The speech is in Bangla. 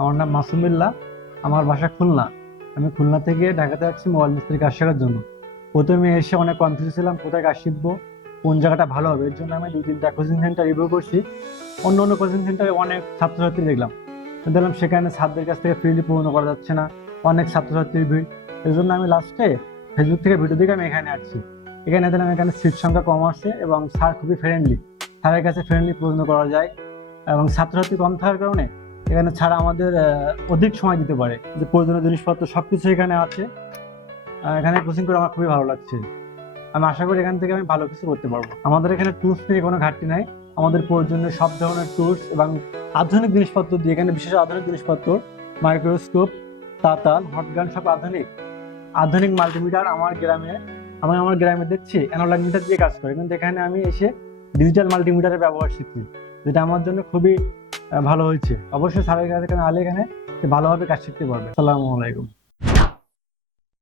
আমার নাম মাসুমিল্লাহ। আমার বাসা খুলনা। আমি খুলনা থেকে ঢাকাতে আসছি মোবাইল মিস্ত্রি কাজ শেখার জন্য। প্রথমে এসে অনেক কনফিউজ ছিলাম কোথায় কাজ শিখবো, কোন জায়গাটা ভালো হবে। এর জন্য আমি 2-3টা কোচিং সেন্টার রিভিউ করছি। অন্য অন্য কোচিং সেন্টারে অনেক ছাত্রছাত্রী দেখলাম, দেখলাম সেখানে ছাত্রদের কাছ থেকে ফ্রিলি পূর্ণ করা যাচ্ছে না, অনেক ছাত্রছাত্রীর ভিড়। এর জন্য আমি লাস্টে ফেসবুক থেকে ভিডিও দেখে আমি এখানে আসছি। এখানে দেখলাম এখানে সিট সংখ্যা কম আছে এবং স্যার খুবই ফ্রেন্ডলি। স্যারের কাছে ফ্রেন্ডলি পূর্ণ করা যায় এবং ছাত্রছাত্রী কম থাকার কারণে এখানে ছাড়া আমাদের অধিক সময় দিতে পারে। যে প্রয়োজনীয় জিনিসপত্র সবকিছু এখানে আছে। এখানে কোচিং করে আমার খুবই ভালো লাগছে। আমি আশা করি এখান থেকে আমি ভালো কিছু করতে পারবো। আমাদের এখানে টুলস নিয়ে কোনো ঘাটতি নাই। আমাদের প্রয়োজনীয় সব ধরনের টুলস এবং আধুনিক জিনিসপত্র দিয়ে, এখানে বিশেষ আধুনিক জিনিসপত্র, মাইক্রোস্কোপ, তাতাল, হটগান, সব আধুনিক আধুনিক মাল্টিমিটার আমার গ্রামে দেখছি অ্যানালগ মিটার দিয়ে কাজ করে, কিন্তু এখানে আমি এসে ডিজিটাল মাল্টিমিটারের ব্যবহার শিখছি, যেটা আমার জন্য খুবই ভালো হয়েছে। অবশ্যই স্যারের কাছে আলে এখানে ভালোভাবে কাজ শিখতে পারবে। আসসালামু আলাইকুম।